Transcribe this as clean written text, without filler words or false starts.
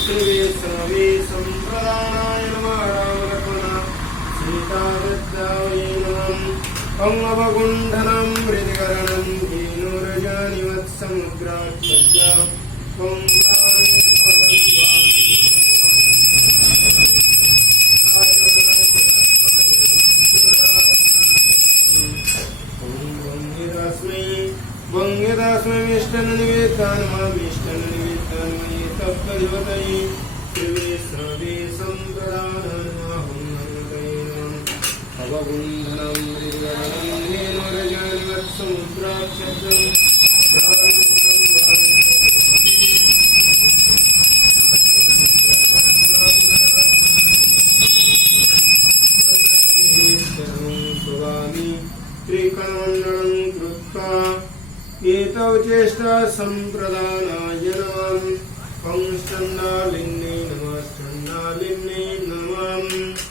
श्री संप्रदानाय नमः रामलक्ष्मण सीतावृद्धायै नमः पंगवकुण्डलं मृदिकरणं धेनुर्जानिवत्समुद्राक्षज्ञा वंगिदास्मै मिष्टन्निवेदानमये तत्तदेवतये श्रीविष्णवे सम्प्रदानमहंगतये अवगुण्डनं मृगणं धेनुर्जानिवत्समुद्राक्षज्ञं त्रिकमण्डलं कृत्वा एतौ चेष्टा सम्प्रदानाय नमः पंश्चण्डालिन्यै नमः